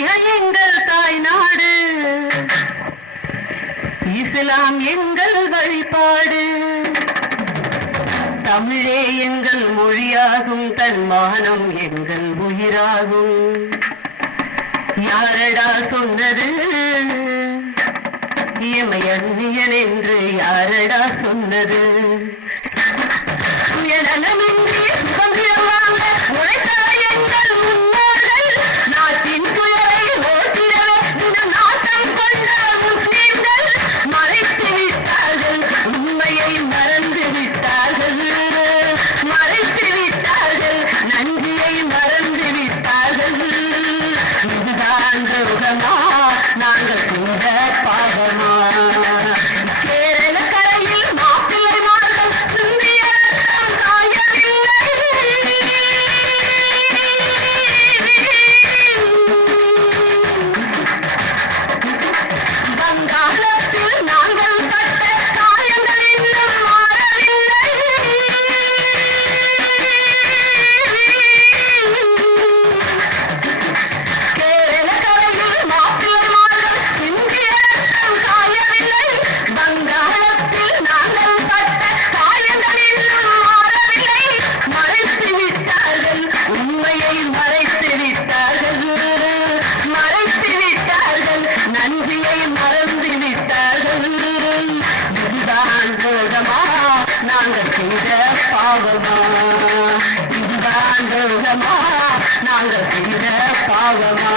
வாழ்க எங்கள் தாய் நாடு, இஸ்லாம் எங்கள் வழிபாடு. தமிழே எங்கள் மொழியாகும், தன்மானம் எங்கள் உயிராகும். யாரடா சொன்னது எமை அந்நியன் என்று, யாரடா சொன்னது? சுயநலமின்றி சுதந்திரம் வாங்க உழைத்தார் எங்கள் முன்னோர்கள். நாட்டின் துயரை ஓட்டிடவே தினம் நாட்டம் கொண்ட முஸ்லிம்கள் மறைத்து விட்டார்கள், உண்மையை மறந்து விட்டார்கள். மறைத்து விட்டார்கள், நன்றியை மறந்து விட்டார்கள். இதுதான் துரோகமா, நாங்கள் கூட பாவமா? கேரள கரையில் மாப்பிள்ளைமார்கள் சிந்திய ரத்தம் காயவில்லை. வங்காளத்தில் நாங்கள் பட்ட காயங்கள் இன்னும் மாறவில்லை. கேரள கரையில் மாப்பிள்ளைமார்கள் சிந்திய ரத்தம் காயவில்லை. வங்காளத்தில் நாங்கள் பட்ட காயங்கள் இன்னும் மாறவில்லை. மறைத்து விட்டார்கள், உண்மையை மறைத்து விட்டார்கள். மறைத்து விட்டார்கள், நன்றியை மறந்து விட்டார்கள். இதுதான் துரோகமா, நாங்கள் செய்த பாவமா? இதுதான் துரோகமா, நாங்கள் செய்த பாவமா?